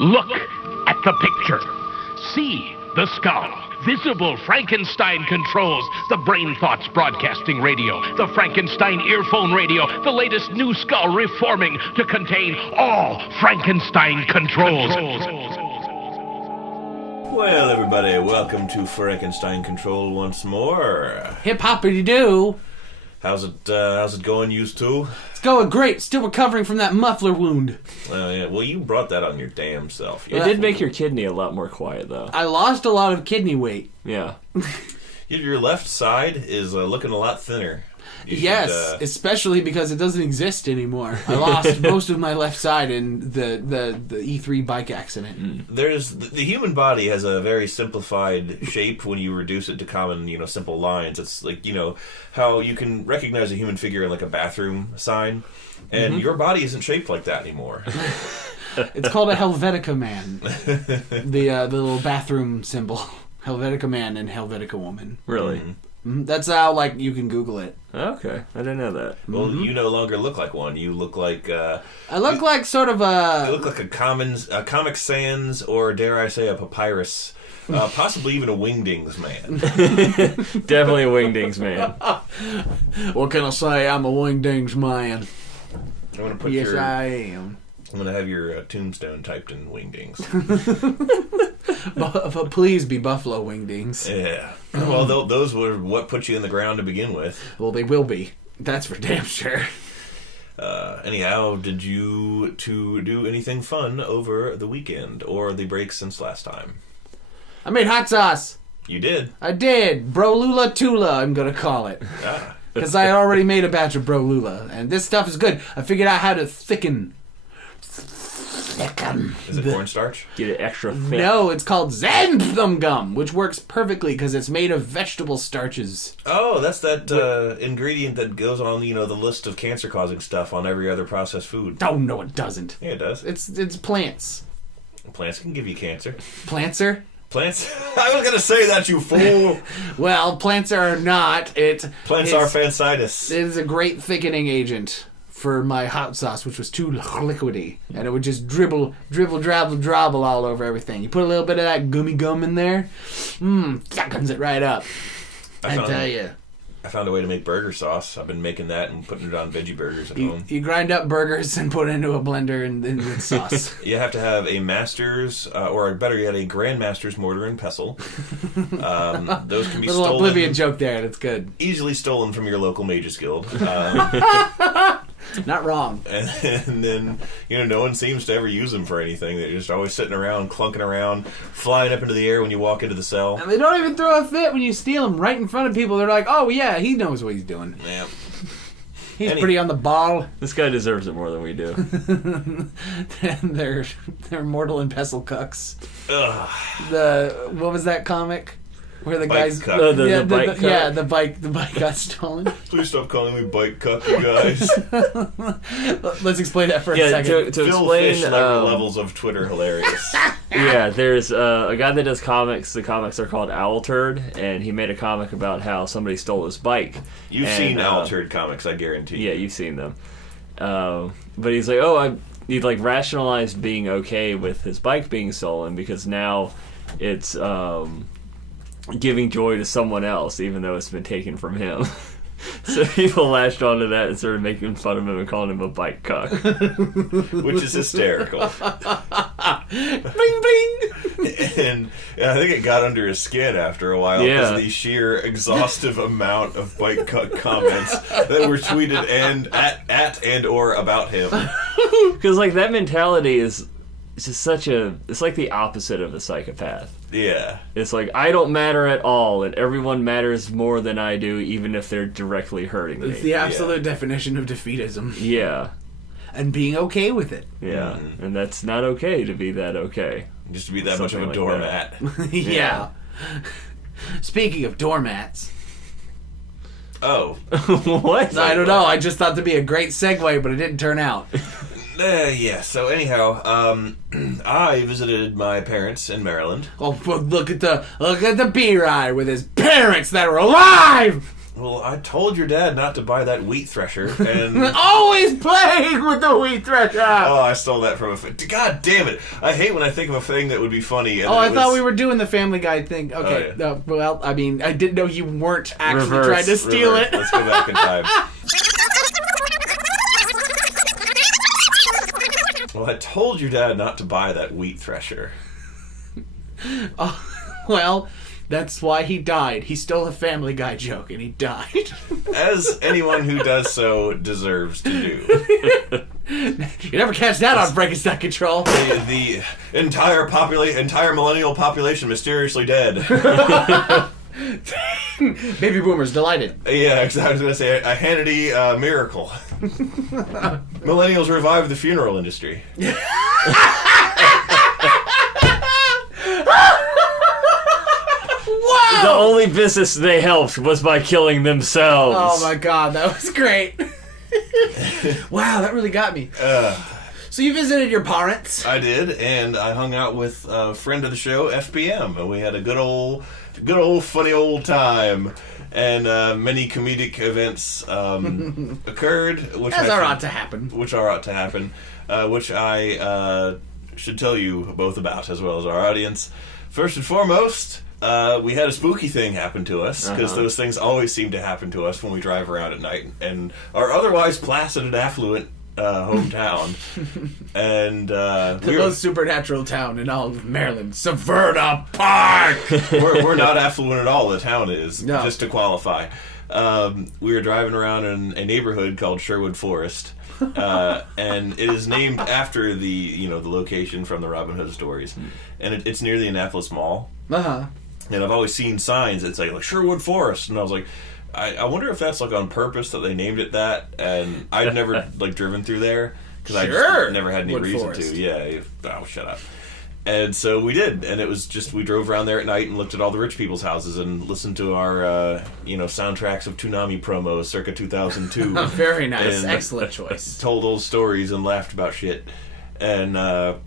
Look at the picture. See the skull. Visible Frankenstein controls. The Brain Thoughts Broadcasting Radio. The Frankenstein Earphone Radio. The latest new skull reforming to contain all Frankenstein controls. Well, everybody, welcome to Frankenstein Control once more. Hip-hoppity-doo. How's it going, used to? It's going great. Still recovering from that muffler wound. Oh, yeah. Well, you brought that on your damn self. It did make your kidney a lot more quiet, though. I lost a lot of kidney weight. Yeah. Your left side is looking a lot thinner. Yes, especially because it doesn't exist anymore. I lost most of my left side in the E3 bike accident. There's the human body has a very simplified shape when you reduce it to common, simple lines. It's like, how you can recognize a human figure in like a bathroom sign, and your body isn't shaped like that anymore. It's called a Helvetica man. The little bathroom symbol. Helvetica man and Helvetica woman. Really? Mm-hmm. That's how, you can Google it. Okay, I didn't know that. Well, you no longer look like one. You look like... I look like sort of a... You look like a Comic Sans, or dare I say a papyrus. Possibly even a Wingdings man. Definitely a Wingdings man. What can I say? I'm a Wingdings man. I'm gonna put yes, I am. I'm going to have your tombstone typed in Wingdings. But please be Buffalo Wingdings. Yeah. Well, those were what put you in the ground to begin with. Well, they will be. That's for damn sure. Anyhow, did you do anything fun over the weekend or the break since last time? I made hot sauce. You did? I did. Bro Lula Tula, I'm going to call it. Because I had already made a batch of Bro Lula. And this stuff is good. I figured out how to thicken. Is it cornstarch? Get it extra thick. No, it's called xanthan gum, which works perfectly because it's made of vegetable starches. Oh, that's that ingredient that goes on, the list of cancer-causing stuff on every other processed food. Oh, no, it doesn't. Yeah, it does. It's plants. Plants can give you cancer. Plantser? Plants? I was going to say that, you fool! Well, plants are not. Plants are fancytis. It is a great thickening agent for my hot sauce, which was too liquidy, and it would just dribble, drabble all over everything. You put a little bit of that gummy gum in there, thickens it right up. I tell you. I found a way to make burger sauce. I've been making that and putting it on veggie burgers at home. You grind up burgers and put it into a blender and with sauce. You have to have a Master's, or better yet, a Grandmaster's mortar and pestle. Those can be little stolen. Oblivion joke there. That's good. Easily stolen from your local Mages Guild. Not wrong. And then, no one seems to ever use them for anything. They're just always sitting around, clunking around, flying up into the air when you walk into the cell. And they don't even throw a fit when you steal them right in front of people. They're like, oh, yeah, he knows what he's doing. Yeah. He's pretty on the ball. This guy deserves it more than we do. they're mortal and pestle cucks. Ugh. What was that comic? Where the bike guys, cuck. The bike cuck. Yeah, the bike got stolen. Please stop calling me bike cuck, you guys. Let's explain that for a second. To Phil explain Fish levels of Twitter hilarious. Yeah, there's a guy that does comics. The comics are called Owl Turd, and he made a comic about how somebody stole his bike. You've seen Owl Turd comics, I guarantee. Yeah, you've seen them. But he's like, he rationalized being okay with his bike being stolen because now it's giving joy to someone else, even though it's been taken from him. So people lashed onto that and started making fun of him and calling him a bike cuck. Which is hysterical. Bling, bling! And I think it got under his skin after a while because of the sheer exhaustive amount of bike cuck comments that were tweeted and or about him. Because, that mentality is just it's like the opposite of a psychopath. Yeah. It's like, I don't matter at all, and everyone matters more than I do, even if they're directly hurting me. It's the absolute definition of defeatism. Yeah. And being okay with it. Yeah. And that's not okay to be that okay. Just to be that much of a doormat. Yeah. Speaking of doormats. Oh. What? I don't know. I just thought to be a great segue, but it didn't turn out. Yeah, so anyhow, I visited my parents in Maryland. Oh, look at the B-Ride with his parents that are alive! Well, I told your dad not to buy that wheat thresher, and... Always playing with the wheat thresher! Oh, I stole that from a... God damn it! I hate when I think of a thing that would be funny. And I thought we were doing the Family Guy thing. Okay, yeah. Well, I mean, I didn't know you weren't actually trying to steal it. Let's go back in time. Well, I told your dad not to buy that wheat thresher. Well... That's why he died. He stole a Family Guy joke, and he died. As anyone who does so deserves to do. You never catch that on Frankenstein Control. The entire millennial population mysteriously dead. Baby boomers delighted. Yeah, exactly. I was going to say a Hannity miracle. Millennials revived the funeral industry. Wow! The only business they helped was by killing themselves. Oh my god, that was great. Wow, that really got me. So you visited your parents? I did, and I hung out with a friend of the show, FPM, and we had a good old funny old time. And many comedic events occurred, which ought to happen. Which I should tell you both about, as well as our audience. First and foremost, we had a spooky thing happen to us, because those things always seem to happen to us when we drive around at night, and our otherwise placid and affluent hometown. And the most supernatural town in all of Maryland, Saverna Park. we're not affluent at all. The town is, no. Just to qualify. We were driving around in a neighborhood called Sherwood Forest, and it is named after the location from the Robin Hood stories, and it's near the Annapolis Mall. And I've always seen signs that say like Sherwood Forest, and I was like, I wonder if that's like on purpose that they named it that, and I'd never like driven through there because I just never had any reason Forest. to. Yeah, shut up. And so we did, and it was just we drove around there at night and looked at all the rich people's houses and listened to our soundtracks of Toonami promos circa 2002. Very nice, excellent choice. Told old stories and laughed about shit, and it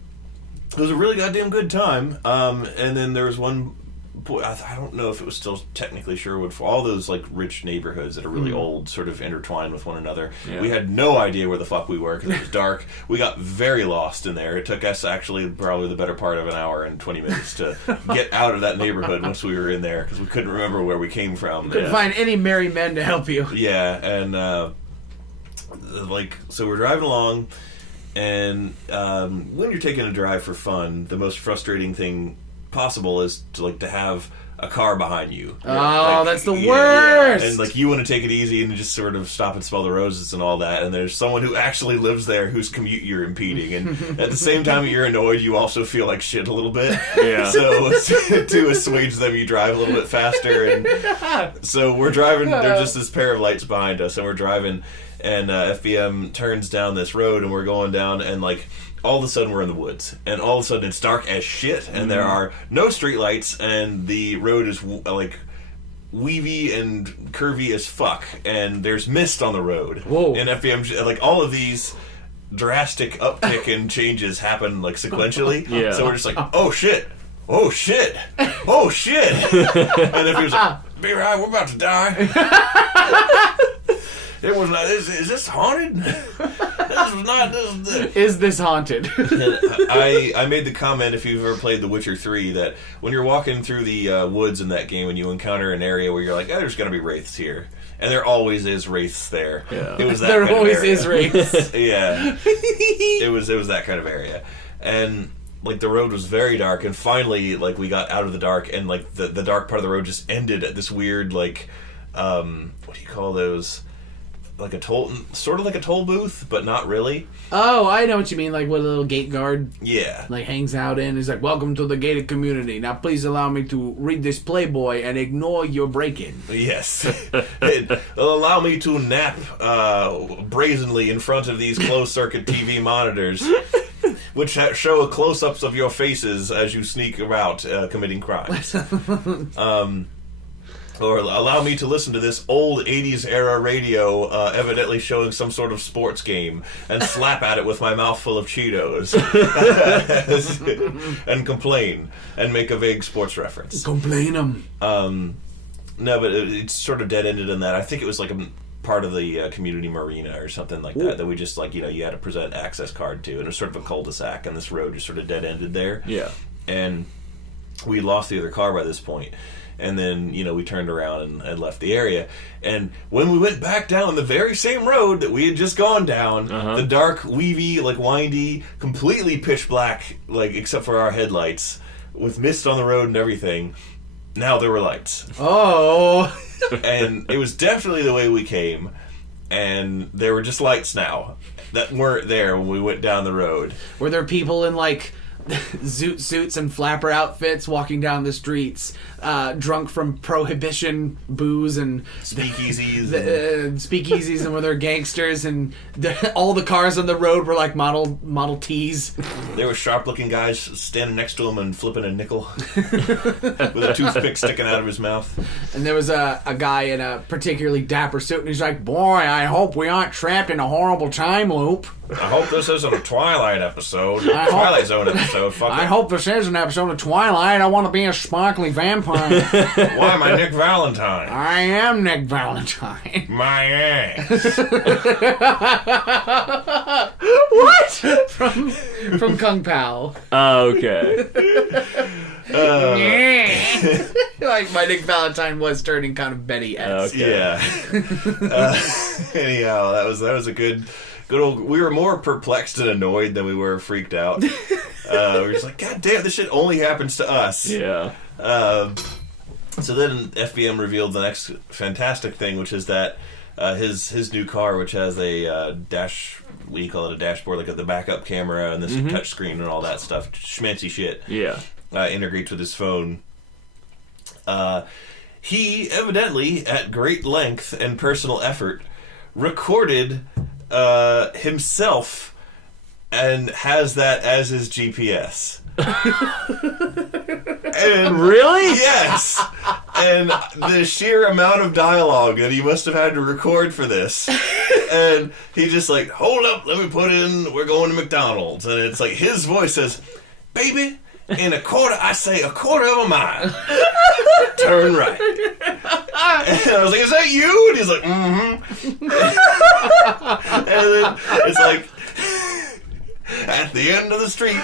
was a really goddamn good time. And then there was one. I don't know if it was still technically Sherwood, for all those like rich neighborhoods that are really old sort of intertwined with one another. Yeah. We had no idea where the fuck we were because it was dark. We got very lost in there. It took us actually probably the better part of an hour and 20 minutes to get out of that neighborhood once we were in there because we couldn't remember where we came from. Couldn't find any merry men to help you. Yeah, and so we're driving along, and when you're taking a drive for fun, the most frustrating thing possible is to have a car behind you. Oh, that's the worst. Yeah. And like you want to take it easy and just sort of stop and smell the roses and all that, and there's someone who actually lives there whose commute you're impeding, and at the same time you're annoyed, you also feel like shit a little bit. Yeah. So to assuage them, you drive a little bit faster, and so we're driving. There's just this pair of lights behind us, and we're driving, and FBM turns down this road, and we're going down, and like. All of a sudden, we're in the woods, and all of a sudden, it's dark as shit, and there are no streetlights, and the road is like weavy and curvy as fuck, and there's mist on the road. Whoa! And FBM, like all of these drastic uptick and changes happen like sequentially. Yeah. So we're just like, oh shit, oh shit, oh shit, and FBM's like, be right, we're about to die. It was like, is this haunted? This was not. Is this haunted? I made the comment, if you've ever played The Witcher 3, that when you're walking through the woods in that game and you encounter an area where you're like, oh, there's going to be wraiths here. And there always is wraiths there. Yeah. It was that there kind always of area. is wraiths. Yeah. It was that kind of area. And like the road was very dark, and finally like we got out of the dark, and like the dark part of the road just ended at this weird like what do you call those? Like a toll, sort of like a toll booth, but not really. Oh, I know what you mean. Like what a little gate guard, like hangs out in. He's like, "Welcome to the gated community. Now, please allow me to read this Playboy and ignore your break-in." Yes, allow me to nap brazenly in front of these closed-circuit TV monitors, which show close-ups of your faces as you sneak about committing crimes. Or allow me to listen to this old 80s era radio evidently showing some sort of sports game and slap at it with my mouth full of Cheetos and complain and make a vague sports reference. Complain 'em. No, but it sort of dead-ended in that. I think it was like a part of the community marina or something like that we just, like, you had to present access card to. And it was sort of a cul-de-sac, and this road just sort of dead-ended there. Yeah. And we lost the other car by this point. And then, we turned around and left the area. And when we went back down the very same road that we had just gone down, the dark, weavy, like, windy, completely pitch black, like, except for our headlights, with mist on the road and everything, now there were lights. Oh! And it was definitely the way we came. And there were just lights now that weren't there when we went down the road. Were there people in, like, zoot suits and flapper outfits walking down the streets, drunk from prohibition booze and speakeasies speakeasies, and where they're gangsters, and all the cars on the road were like Model Ts. There were sharp-looking guys standing next to him and flipping a nickel with a toothpick sticking out of his mouth. And there was a guy in a particularly dapper suit, and he's like, "Boy, I hope we aren't trapped in a horrible time loop. I hope this isn't a Twilight episode. Twilight Zone episode. Fuck I hope this is an episode of Twilight. I want to be a sparkly vampire." Why am I Nick Valentine? I am Nick Valentine. My ass. What? From Kung Pao. Oh, okay. Like, my Nick Valentine was turning kind of Betty-esque. Okay. Yeah. Anyhow, that was a good old. We were more perplexed and annoyed than we were freaked out. We were just like, God damn, this shit only happens to us. Yeah. So then FBM revealed the next fantastic thing, which is that his new car, which has a we call it a dashboard, like the backup camera and this touch screen and all that stuff, schmancy shit. Yeah. Integrates with his phone. He evidently, at great length and personal effort, recorded himself and has that as his GPS. And really? Yes. And the sheer amount of dialogue that he must have had to record for this. And he just like, hold up, let me put in, we're going to McDonald's. And it's like his voice says, baby, in a quarter of a mile, turn right. And I was like, is that you? And he's like, mm-hmm. And then it's like, at the end of the street,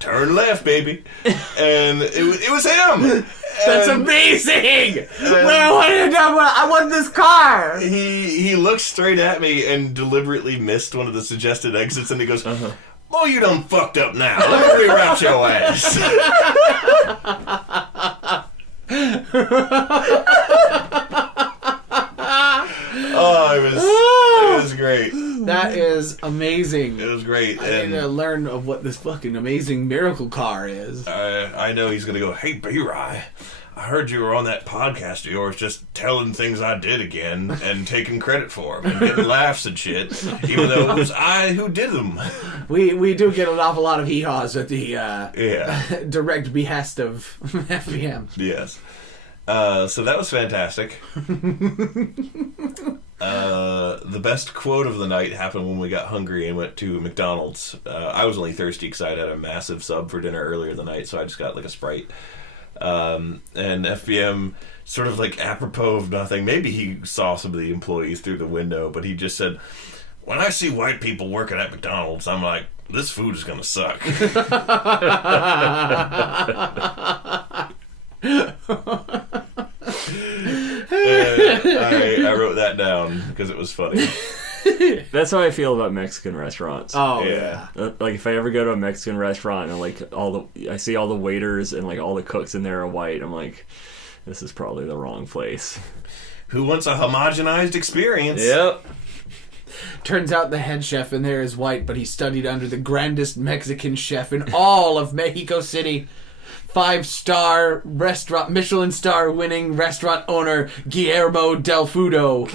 turn left, baby. And it was him. That's amazing! I want this car! He looked straight at me and deliberately missed one of the suggested exits, and he goes, "Oh, you done fucked up now. Let me reroute your ass." Oh, it was great. That is amazing. It was great. I need to learn of what this fucking amazing miracle car is. I know he's going to go, "Hey, B-Rye, I heard you were on that podcast of yours just telling things I did again and taking credit for them and getting laughs and shit, even though it was I who did them." We do get an awful lot of hee-haws at the Yeah. direct behest of FBM. Yes. So that was fantastic. The best quote of the night happened when we got hungry and went to McDonald's. I was only thirsty because I had a massive sub for dinner earlier in the night, so I just got like a Sprite. And FBM, sort of like apropos of nothing, maybe he saw some of the employees through the window, but he just said, "When I see white people working at McDonald's, I'm like, this food is gonna suck." I wrote that down because it was funny. That's how I feel about Mexican restaurants. Oh yeah. Like if I ever go to a Mexican restaurant and like I see all the waiters and like all the cooks in there are white, I'm like, this is probably the wrong place. Who wants a homogenized experience? Yep. Turns out the head chef in there is white, but he studied under the grandest Mexican chef in all of Mexico City. 5-star restaurant, Michelin star winning restaurant owner Guillermo del Fudo.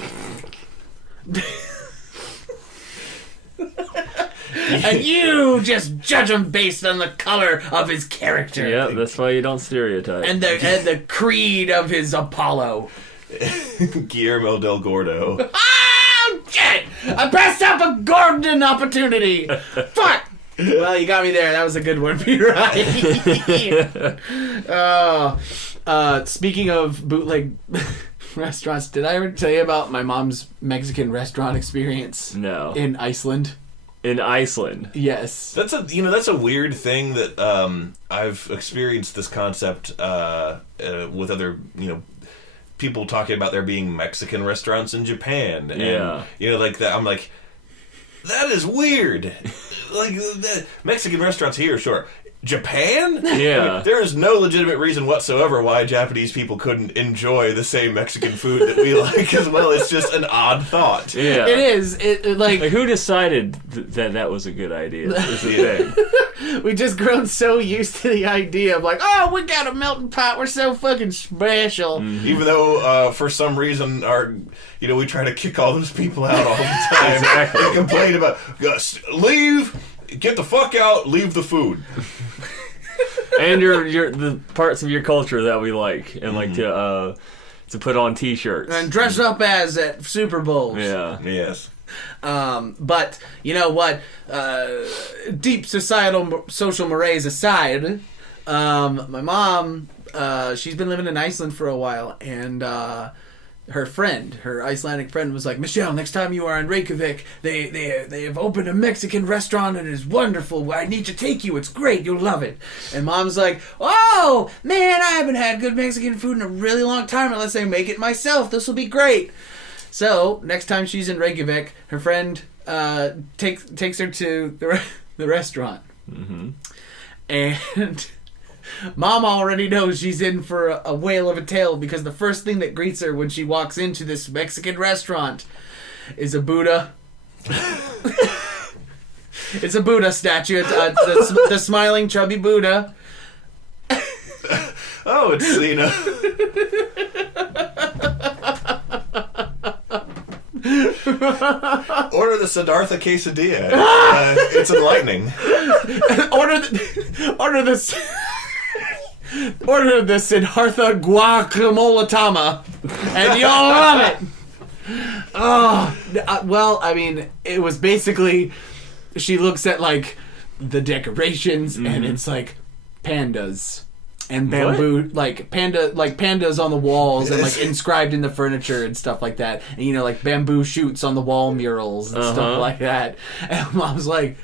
And you just judge him based on the color of his character. Yeah, that's why you don't stereotype. And the creed of his Apollo. Guillermo del Gordo. Oh, shit! I passed up a golden opportunity. Fuck! Well, you got me there. That was a good one, Peter. Speaking of bootleg Restaurants. Did I ever tell you about my mom's Mexican restaurant experience? No. In Iceland? In Iceland. Yes. That's a weird thing that I've experienced this concept with other people talking about there being Mexican restaurants in Japan. And, like that. I'm like, that is weird. Like the Mexican restaurants here, sure. Japan? Yeah. There is no legitimate reason whatsoever why Japanese people couldn't enjoy the same Mexican food that we like as well. It's just an odd thought. Yeah. It is. Like who decided that was a good idea? Is the thing. We just grown so used to the idea of like, oh, we got a melting pot. We're so fucking special. Mm-hmm. Even though, for some reason, we try to kick all those people out all the time. Exactly. And complain about, leave, get the fuck out, leave the food. And the parts of your culture that we like and like to put on T-shirts and dress up as at Super Bowls. Yeah. Yes. But you know what? Deep social mores aside, my mom, she's been living in Iceland for a while, and her Icelandic friend, was like, Michelle, next time you are in Reykjavik, they have opened a Mexican restaurant and it is wonderful. I need to take you. It's great. You'll love it. And mom's like, oh, man, I haven't had good Mexican food in a really long time unless I make it myself. This will be great. So, next time she's in Reykjavik, her friend takes her to the restaurant. Mm-hmm. And Mom already knows she's in for a whale of a tale, because the first thing that greets her when she walks into this Mexican restaurant is a Buddha. It's a Buddha statue. It's the smiling, chubby Buddha. Oh, it's, Order the Siddhartha quesadilla. It's enlightening. Order the Siddhartha guacamolatama, and you'll love it. Oh, well, I mean, it was basically, she looks at like the decorations, and it's like pandas and bamboo, like pandas on the walls and like inscribed in the furniture and stuff like that, and like bamboo shoots on the wall murals and stuff like that. And Mom's like,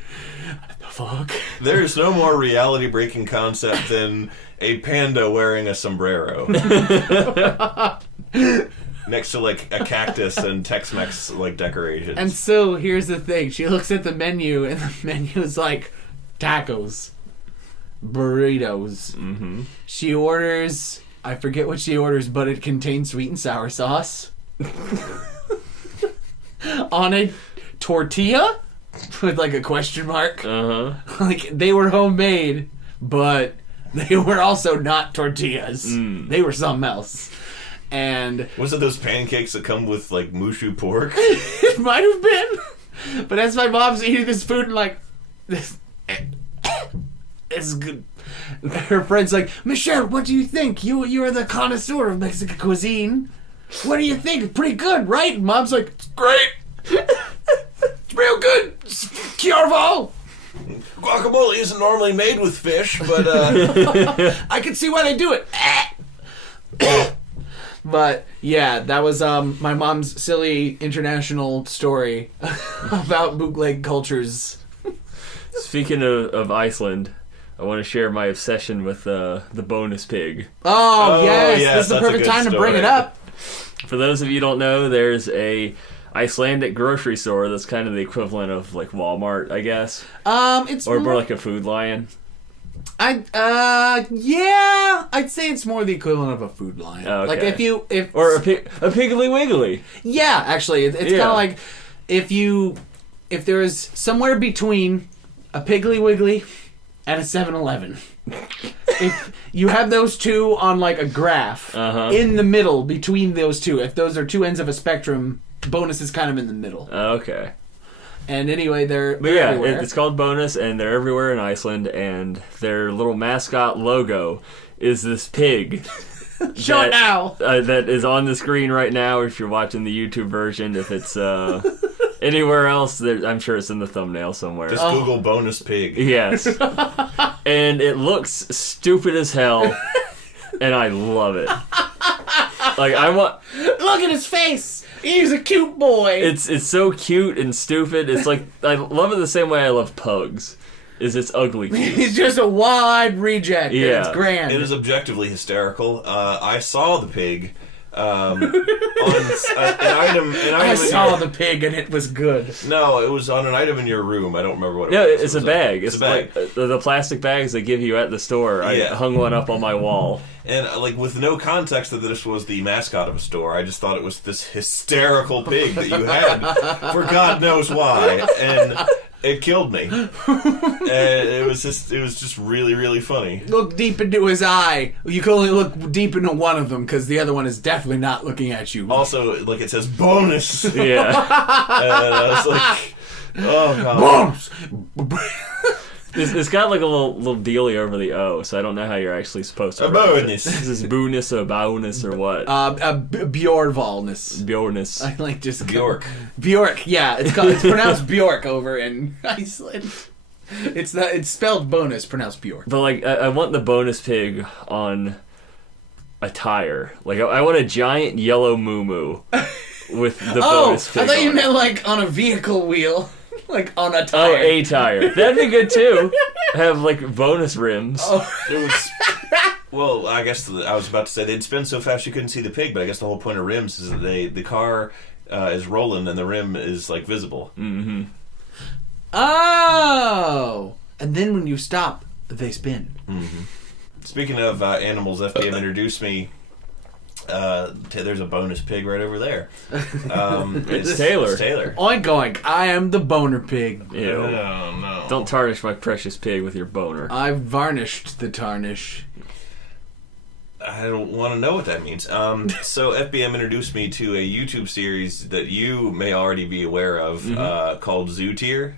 what the fuck? There's no more reality breaking concept than a panda wearing a sombrero next to like a cactus and Tex-Mex like decorations. And so here's the thing: she looks at the menu, and the menu is like tacos, burritos. Mm-hmm. She orders, I forget what she orders, but it contains sweet and sour sauce on a tortilla with like a question mark. Like they were homemade, but they were also not tortillas. They were something else. And was it those pancakes that come with like mushu pork? It might have been. But as my mom's eating this food, and like, this is good. Her friend's like, Michelle, what do you think? You are the connoisseur of Mexican cuisine. What do you think? Pretty good, right? And Mom's like, it's great. It's real good. Chiarval. Guacamole isn't normally made with fish, but I can see why they do it. But yeah, that was my mom's silly international story about bootleg cultures. Speaking of Iceland, I want to share my obsession with the bonus pig. Oh yes, this is the that's a perfect good time to story. bring it up. For those of you who don't know, there's a Icelandic grocery store that's kind of the equivalent of like Walmart, I guess. It's or more like a Food Lion. I'd say it's more the equivalent of a Food Lion. Oh, okay. Like if Or a Piggly Wiggly. Yeah, actually, it's kind of like if there is somewhere between a Piggly Wiggly and a 7-Eleven. If you have those two on like a graph, in the middle between those two, if those are two ends of a spectrum, Bonus is kind of in the middle. Okay. And anyway, they're everywhere. It's called Bonus, and they're everywhere in Iceland, and their little mascot logo is this pig. Show it now! That is on the screen right now if you're watching the YouTube version. If it's anywhere else, I'm sure it's in the thumbnail somewhere. Just Google bonus pig. Yes. And it looks stupid as hell, and I love it. Like, I want... Look at his face. He's a cute boy. It's so cute and stupid. It's like I love it the same way I love pugs. It's ugly cute. He's just a wide reject. Yeah, it's grand. It is objectively hysterical. I saw the pig. On an item. I saw the pig and it was good. No, it was on an item in your room. I don't remember what it Yeah, was. it's a bag. It's a bag. Like the plastic bags they give you at the store. I hung one up on my wall. And like with no context that this was the mascot of a store, I just thought it was this hysterical pig that you had for God knows why, and it killed me. And it was just really, really funny. Look deep into his eye. You can only look deep into one of them because the other one is definitely not looking at you. Also, like it says bonus. Yeah. And I was like, oh God. Bonus. It's got like a little dealie over the O, so I don't know how you're actually supposed to. A bonus. Is this bonus or bonus or what? Bjornvalness. Bjornus. I like just Bjork. Bjork, yeah. It's pronounced Bjork over in Iceland. It's spelled bonus, pronounced Bjork. But like, I want the bonus pig on a tire. Like, I want a giant yellow moo with the bonus pig. I thought you on meant it. like on a vehicle wheel. Like on a Oh, tire. a tire. That'd be good too. Have like bonus rims. Oh. It was. Well, I guess I was about to say they'd spin so fast you couldn't see the pig, but I guess the whole point of rims is that the car is rolling and the rim is like visible. Mm-hmm. Oh! And then when you stop, they spin. Mm-hmm. Speaking of animals, FBM introduced me. There's a bonus pig right over there. It's Taylor. It's Taylor. Oink oink, I am the boner pig. Ew. Oh no! Don't tarnish my precious pig with your boner. I've varnished the tarnish. I don't want to know what that means. So FBM introduced me to a YouTube series that you may already be aware of, called Zoo Tier.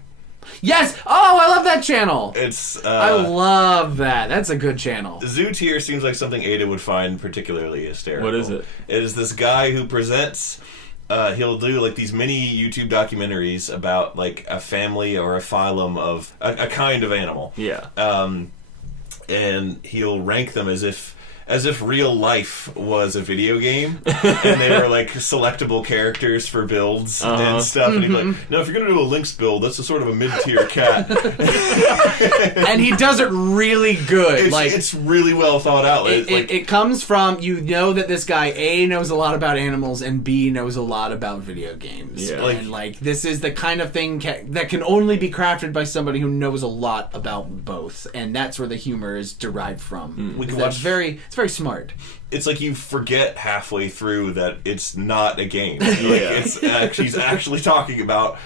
Yes! Oh, I love that channel! It's I love that. That's a good channel. Zoo Tier seems like something Ada would find particularly hysterical. What is it? It is this guy who presents. He'll do like these mini YouTube documentaries about like a family or a phylum of a kind of animal. Yeah. And he'll rank them as if real life was a video game, and they were like selectable characters for builds and stuff. And he's like, "No, if you're gonna do a Lynx build, that's a sort of a mid-tier cat." And he does it really good. It's really well thought out. It comes from, you know that this guy A, knows a lot about animals, and B, knows a lot about video games. Yeah. And this is the kind of thing that can only be crafted by somebody who knows a lot about both, and that's where the humor is derived from. We can That's watch. very smart. It's like you forget halfway through that it's not a game. He's actually talking about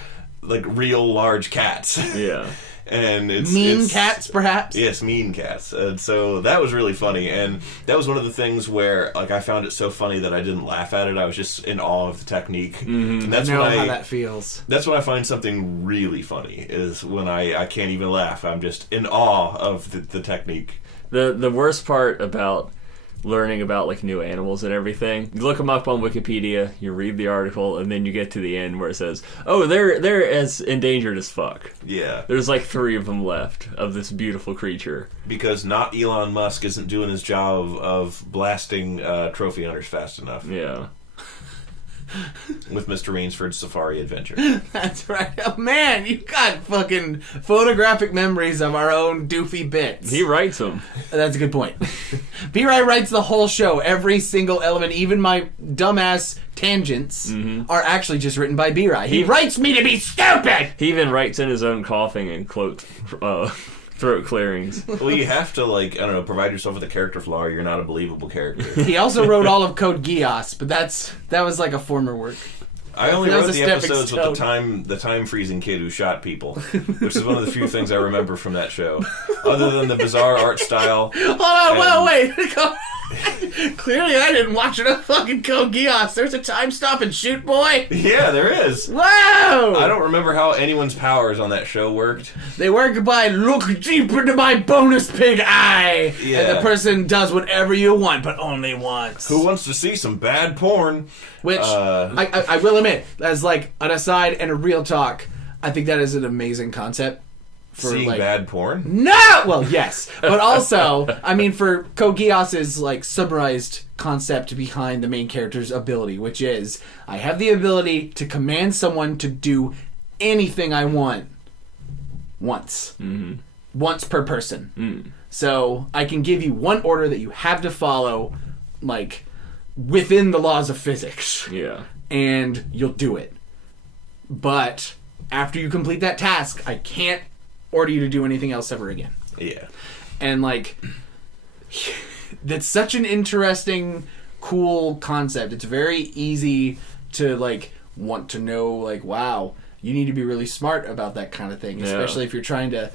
like real large cats. Yeah. And it's Mean cats, perhaps? Yes, mean cats. And so that was really funny, and that was one of the things where like I found it so funny that I didn't laugh at it. I was just in awe of the technique. Mm-hmm. And that's I know when how that feels. That's when I find something really funny, is when I can't even laugh. I'm just in awe of the technique. The worst part about learning about like new animals and everything, you look them up on Wikipedia, you read the article, and then you get to the end where it says, "Oh, they're as endangered as fuck." Yeah. There's like 3 of them left of this beautiful creature. Because not Elon Musk isn't doing his job of blasting trophy hunters fast enough Yeah. with Mr. Rainsford's Safari Adventure. That's right. Oh, man, you got fucking photographic memories of our own doofy bits. He writes them. That's a good point. B-Ray writes the whole show. Every single element, even my dumbass tangents, are actually just written by B-Ray. He writes me to be stupid! He even writes in his own coughing and throat clearings. Well, you have to, like, I don't know, provide yourself with a character flaw or you're not a believable character. He also wrote all of Code Geass, but that was like a former work. I only That was wrote a the stepping episodes with stone. the time freezing kid who shot people, which is one of the few things I remember from that show. Other than the bizarre art style. Hold on, wait. Clearly I didn't watch enough fucking Code Geass. There's a time stop and shoot boy. Yeah, there is. Whoa! I don't remember how anyone's powers on that show worked. They work by look deep into my bonus pig eye. Yeah. And the person does whatever you want, but only once. Who wants to see some bad porn? Which, I will admit, as like an aside and a real talk, I think that is an amazing concept. Seeing bad porn? No! Well, yes. But also, I mean, for Code Geass's, like, summarized concept behind the main character's ability, which is, I have the ability to command someone to do anything I want once. Mm-hmm. Once per person. Mm. So, I can give you one order that you have to follow, like, within the laws of physics. Yeah. And you'll do it. But, after you complete that task, I can't order you to do anything else ever again. Yeah. And, like, that's such an interesting, cool concept. It's very easy to, like, want to know, like, wow, you need to be really smart about that kind of thing, especially if you're trying to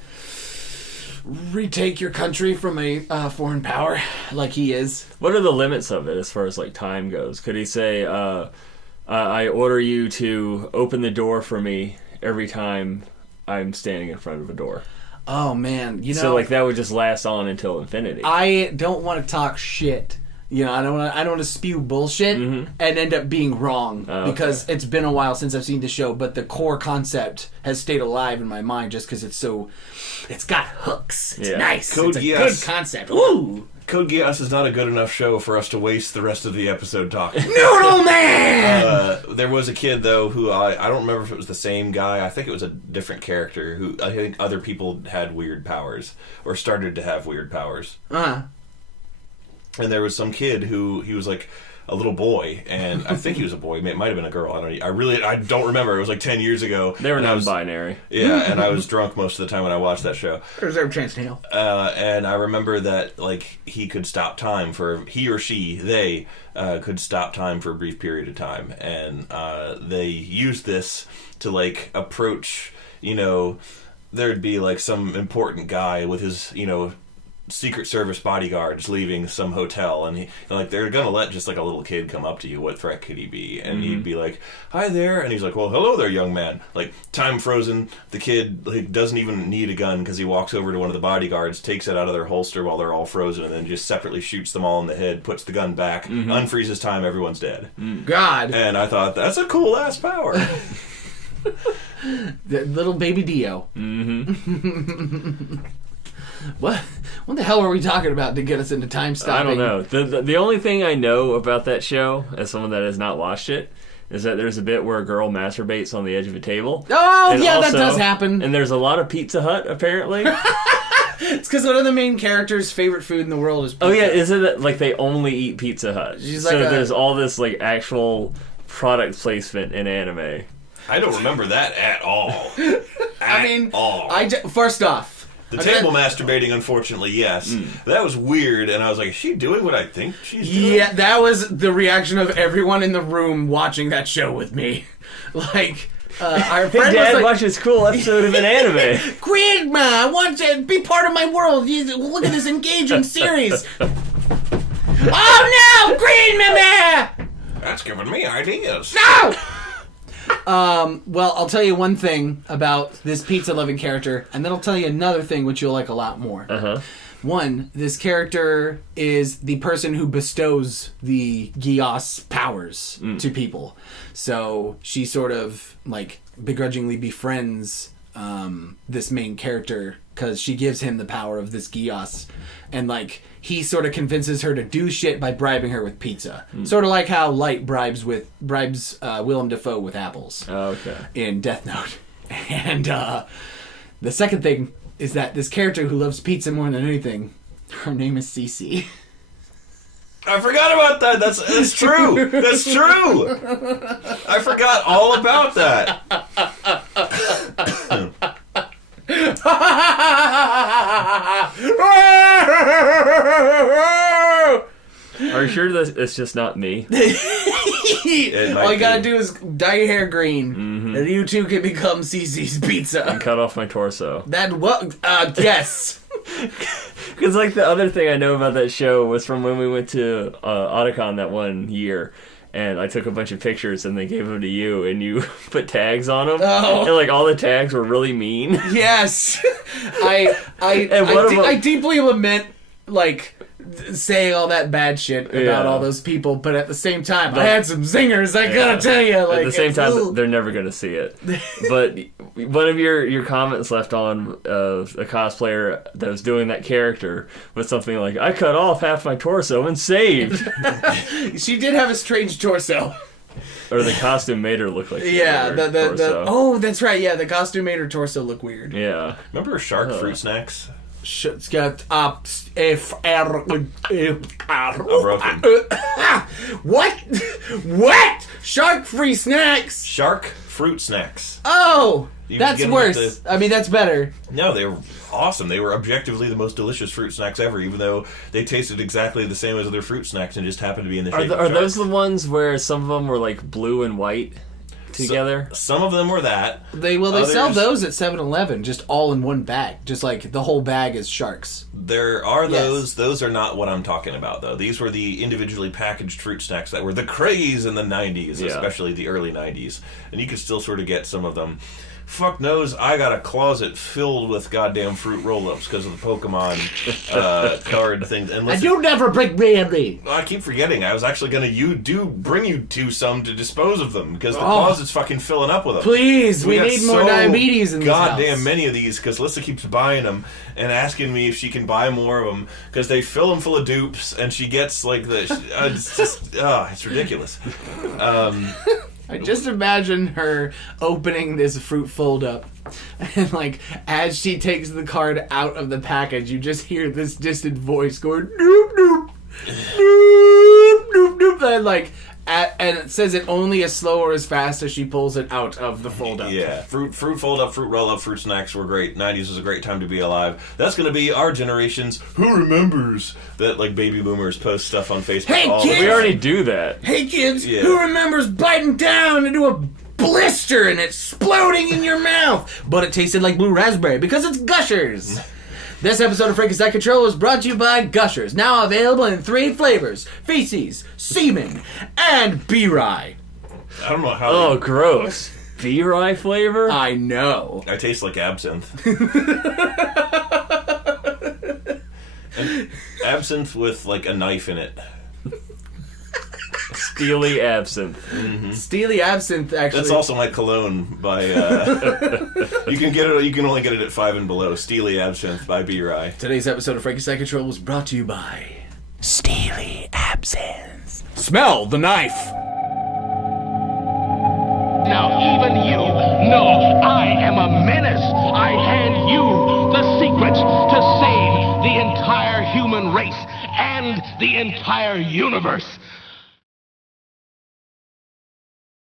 retake your country from a foreign power like he is. What are the limits of it as far as, like, time goes? Could he say, I order you to open the door for me every time I'm standing in front of a door? Oh, man. You know, so, like, that would just last on until infinity. I don't want to talk shit. You know, I don't want to spew bullshit and end up being wrong because it's been a while since I've seen the show, but the core concept has stayed alive in my mind just because it's got hooks. It's nice. It's a good concept. Ooh. Code Geass is not a good enough show for us to waste the rest of the episode talking. Noodle Man! There was a kid, though, who I don't remember if it was the same guy. I think it was a different character who I think other people had weird powers or started to have weird powers. Uh-huh. And there was some kid who he was like a little boy, and I think he was a boy. It might have been a girl. I don't remember. It was like 10 years ago. They were non-binary. Yeah, and I was drunk most of the time when I watched that show. There's every chance in hell. And I remember that like he could stop time he or she could stop time for a brief period of time, and they used this to like approach. You know, there'd be like some important guy with his Secret Service bodyguards leaving some hotel, and they're gonna let just like a little kid come up to you. What threat could he be? And he'd be like, "Hi there," and he's like, "Well, hello there, young man." Like time frozen. The kid doesn't even need a gun because he walks over to one of the bodyguards, takes it out of their holster while they're all frozen, and then just separately shoots them all in the head, puts the gun back, unfreezes time, everyone's dead. God. And I thought that's a cool ass power. The little baby Dio. Mm-hmm. What the hell were we talking about to get us into time stopping? I don't know. The only thing I know about that show, as someone that has not watched it, is that there's a bit where a girl masturbates on the edge of a table. Oh, and yeah, that does happen. And there's a lot of Pizza Hut, apparently. It's because one of the main characters' favorite food in the world is pizza. Oh, yeah, isn't it like they only eat Pizza Hut? There's all this like actual product placement in anime. I don't remember that at all. First off, the table masturbating, unfortunately, yes. That was weird, and I was like, is she doing what I think she's doing? Yeah, that was the reaction of everyone in the room watching that show with me. Like, our friend Dad was like, watched this cool episode of an anime. Grandma, I want to be part of my world. Look at this engaging series. Oh, no, Grandmama! That's giving me ideas. No! Well, I'll tell you one thing about this pizza-loving character, and then I'll tell you another thing which you'll like a lot more. Uh-huh. One, this character is the person who bestows the Geass powers to people. So she sort of, like, begrudgingly befriends this main character because she gives him the power of this Geass. And, like, he sort of convinces her to do shit by bribing her with pizza. Sort of like how Light bribes Willem Dafoe with apples. Oh, okay. In Death Note. And the second thing is that this character who loves pizza more than anything, her name is Cece. I forgot about that. That's true. That's true. I forgot all about that. Are you sure that it's just not me? All you gotta do is dye your hair green, and you too can become Cece's pizza. And cut off my torso. Yes. Because, like, the other thing I know about that show was from when we went to Otakon that one year, and I took a bunch of pictures, and they gave them to you, and you put tags on them, and, like, all the tags were really mean. Yes. I deeply lament, like, saying all that bad shit about Yeah. all those people, but at the same time, I had some zingers. I gotta tell you, like At the same time, ooh. they're never going to see it. But one of your comments left on a cosplayer that was doing that character was something like, "I cut off half my torso and saved." She did have a strange torso. Or the costume made her look like Yeah, her the torso. oh, that's right. Yeah, the costume made her torso look weird. Yeah. Remember shark fruit snacks? It's got broken. What? What? Shark-free snacks? Shark fruit snacks. Oh, You that's get 'em worse. at I mean, that's better. No, they were awesome. They were objectively the most delicious fruit snacks ever, even though they tasted exactly the same as other fruit snacks and just happened to be in the shape of Are those sharks. the ones where some of them were like blue and white together? Some of them were that. They sell Others- those at 7-Eleven, just all in one bag. Just like the whole bag is sharks. There are Yes. those. Those are not what I'm talking about, though. These were the individually packaged fruit snacks that were the craze in the 90s, Yeah. especially the early 90s. And you could still sort of get some of them. Fuck knows, I got a closet filled with goddamn fruit roll-ups because of the Pokemon card things. And listen, never bring me any. I keep forgetting. I was actually going to bring you to some to dispose of them because the closet's fucking filling up with them. Please, we got need more so diabetes in this goddamn house. many of these because Lissa keeps buying them and asking me if she can buy more of them because they fill them full of dupes and she gets like the it's just it's ridiculous. I just imagine her opening this fruit fold up, and like as she takes the card out of the package, you just hear this distant voice going doop doop doop doop doop, and like and it says it only as slow or as fast as she pulls it out of the fold up. Yeah, fruit fold up, fruit roll up, fruit snacks were great. 90s was a great time to be alive. That's going to be our generation's who remembers that like baby boomers post stuff on Facebook. Hey, all the kids! We time. already do that. Hey kids, Yeah. who remembers biting down into a blister and exploding in your mouth? But it tasted like blue raspberry because it's Gushers. This episode of Frankenstein Control was brought to you by Gushers, now available in 3 flavors: feces, semen, and bee-rye. I don't know how. Oh, gross. Bee-rye flavor? I know. I taste like absinthe. And absinthe with like a knife in it. Steely absinthe. Steely Absinthe, actually. That's also my cologne by. You can get it. You can only get it at 5 and Below. Steely Absinthe by B. Rye. Today's episode of Frankenstein Control was brought to you by Steely Absinthe. Smell the knife. Now even you know I am a menace. I hand you the secrets to save the entire human race and the entire universe.